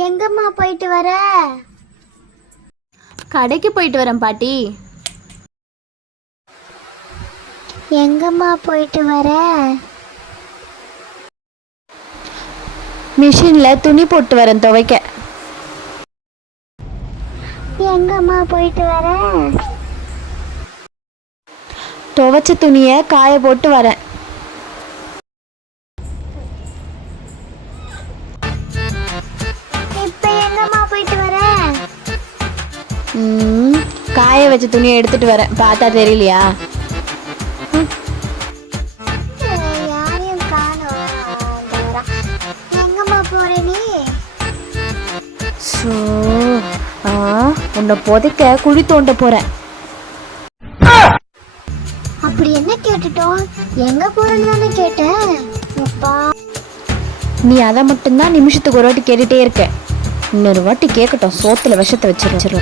எங்கம்மா போயிட்டு வர? கடைக்கு போயிட்டு வரேன் பாட்டி. எங்கம்மா போயிட்டு வர? மிஷினில் துணி போட்டு வரேன் துவைக்க. எங்கம்மா போயிட்டு வர? துவைச்ச துணியை காய போட்டு வரேன். காய வச்ச துணியை எடுத்துட்டு வரேன். பார்த்தா தெரியலையா? ஸோ ஆ உன்னை புதைக்க குழி தோண்ட போறேன். அப்படி என்ன கேட்டுட்டோம்? எங்க போறேன்னு தானே கேட்டேன். அப்பா. நீ அதை மட்டும்தான் நிமிஷத்துக்கு ஒரு வாட்டி கேட்டுட்டே இருக்க. இன்னொரு வாட்டி கேட்கட்டும் சோத்துல விஷத்தை வச்சிரு.